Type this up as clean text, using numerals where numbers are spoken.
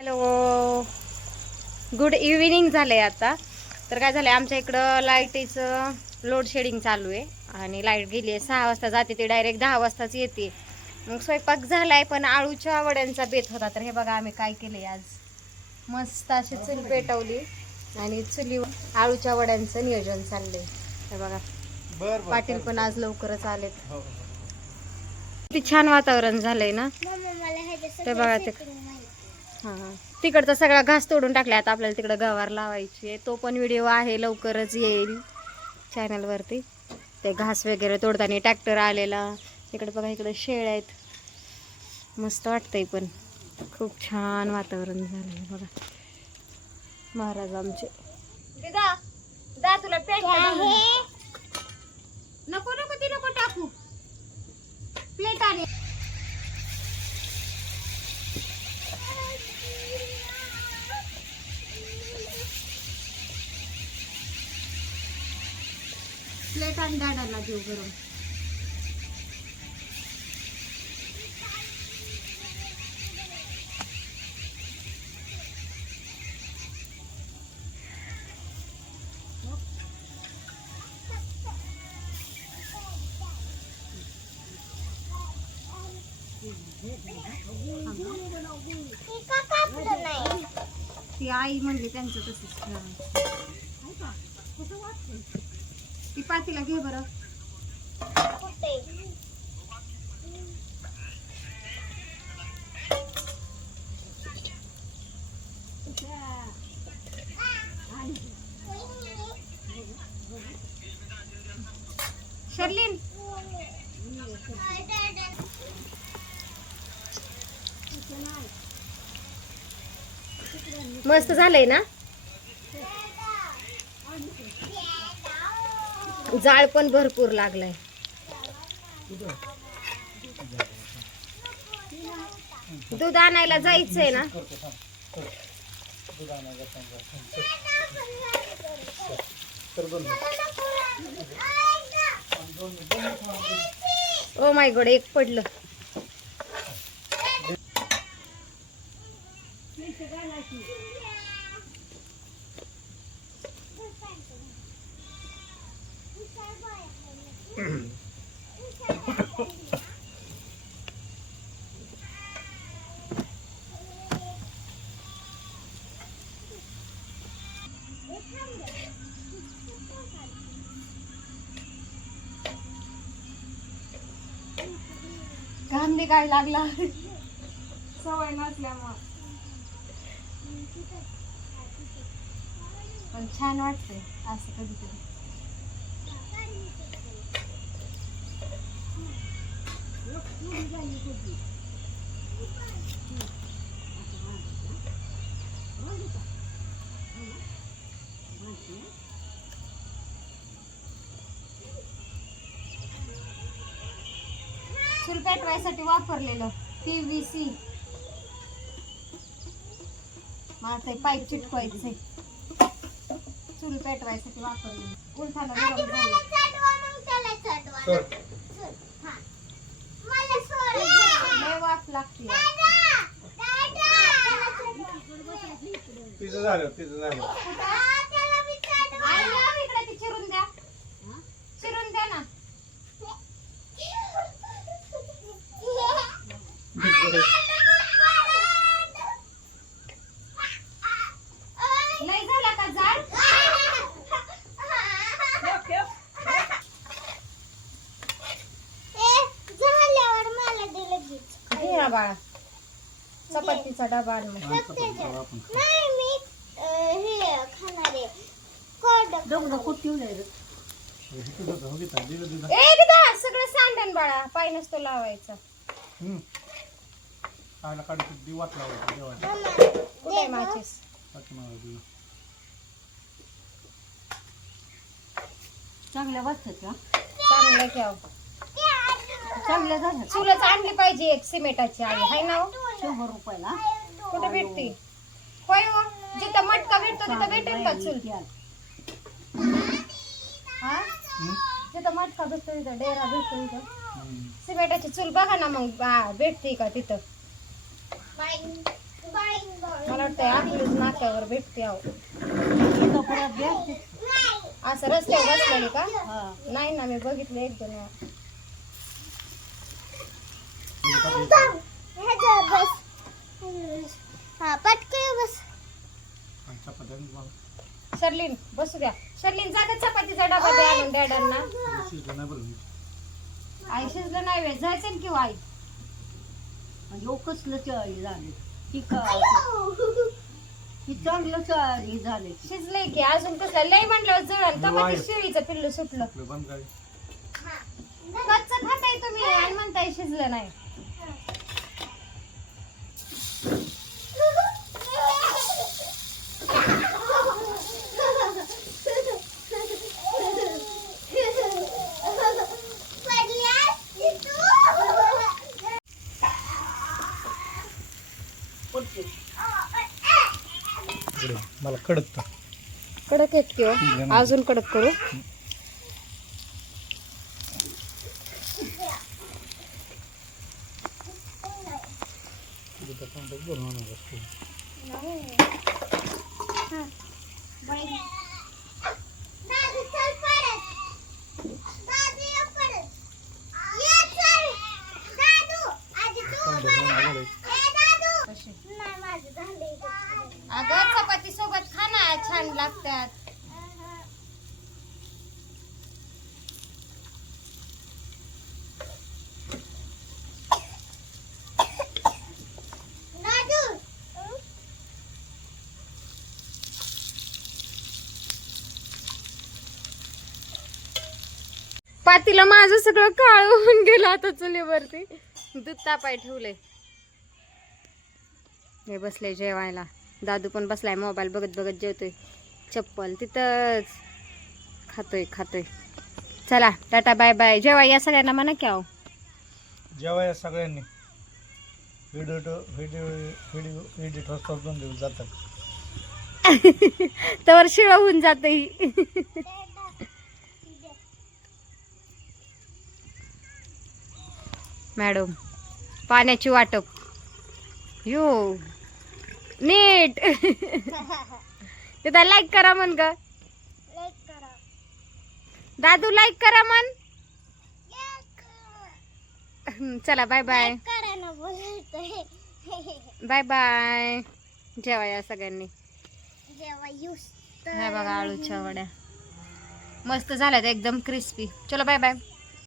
Hello, good evening झालंय आता. तर काय झालंय, आमच्या इकडं लाईटीचं लोड शेडिंग चालू आहे आणि लाईट गेली आहे. 6 वाजता जाते ती, डायरेक्ट 10 वाजताच येते. मग स्वयंपाक झालाय, पण आळूच्या वड्यांचा बेत होता. तर हे बघा आम्ही काय केलंय आज. मस्त अशी चूल पेटवली आणि चुलीवर आळूच्या वड्यांचं नियोजन चाललंय. हे बघा पाटील पण आज लवकरच आलेत. किती छान वातावरण झालंय ना. ते बघा ते हां, तिकडचा सगळा घास तोडून टाकला. आता आपल्याला तिकडं गवार लावायची आहे. तो पण व्हिडिओ आहे, लवकरच येईल चॅनलवरती. ते घास वगैरे तोडताना ट्रॅक्टर आलेला. इकडे बघा, इकडे शेळ्या आहेत. मस्त वाटतंय, पण खूप छान वातावरण झालंय बघा. महाराज आमचे दिदा दा तुला पेट नको नको ती नको टाकू प्लेट आली. प्लेट आणि दादाला देऊ गरम. ती आई म्हणली त्यांचं तसंच ती पातीला घे बरं. शर्लिन मस्त झालंय ना. जाळ पण भरपूर लागलाय. दूध आणायला जायचंय ना. ओ माय गॉड, एक पडलं. घाम काय लागला सवय नसल्यामुळं, पण छान वाटतंय असं कधी कधी. चूल पेटवायसाठी वापरलेलं PVC. मला ते पाईप चिटकवायचंय. चूल पेटवायसाठी वापरलेलं. उलथाला गरम झालं. लय वाफ लागते. तिचं झालं तिचं झालं. इकडे ती चिरून द्या, चिरून द्या ना. लय झाला का जाळ. घे ना बाळा, चपातीचा डबा आण मग. सगळं सांडण बाळा, पाय नसतो लावायचा. कुठे माचीस. चांगल्या वाजतात का? चांगलं ठेव. चांगल्या झाल्या. चुलच आणली पाहिजे एक सिमेंटाची आई, हाय ना हो? 100 रुपयाला. कुठे भेटते? होय हो, जिथं मटका भेटतो तिथं भेटेल का चूल? हा, जिथं मटका भेटतो तिथं, डेरा भेटतो तिथं सिमेंटाची चूल बघा ना मग भेटते का तिथं. मला वाटतं आपलीच नाक्यावर भेटते अहो. कपड्यात द्या. असं रस्त्यावर बसलेले का? हा. नाही ना, मी बघितलं एक दोन वेळा. शर्लीन बसू द्या. शर्लीन जागा चपातीचा डबा द्या आणून डॅडांना. आई शिजलं नाही वेळ जायचं ना किंवा आई. आणि कसलं चाळी झाली ती काय ती चांगलं चाळी झाली. शिजलंय की अजून कसं लय म्हणलं जळण चपाती शिळीचं पिल्लू सुटलं. कच्च खाताय तुम्ही आणि म्हणताय शिजलं नाही. मला कडक कडक आहेत की हो? अजून कडक करू. अगं चपाती सोबत खा ना, छान लागतात. पातीला माझं सगळं काळ होऊन गेलं आता चुलीवरती. दूध तापाय ठेवलंय. हे बसले जेवायला. दादू पण बसलाय मोबाईल बघत बघत जेवतोय. चप्पल तिथंच खातोय. चला टाटा बाय बाय. जेवा या सगळ्यांना म्हणा की आहो. जेव्हा या सगळ्यांनी व्हिडिओ एडिट होतात पण देऊ जातात. तर शिळ होऊन जात ही. मॅडम पाण्याची वाटप यो नीट. तिथं लाईक करा म्हण ग. दादू लाईक करा म्हण. चला बाय बाय. Bye bye. जेवा या सगळ्यांनी. हे बघा आळूच्या वड्या मस्त झाल्यात एकदम क्रिस्पी. चलो बाय बाय.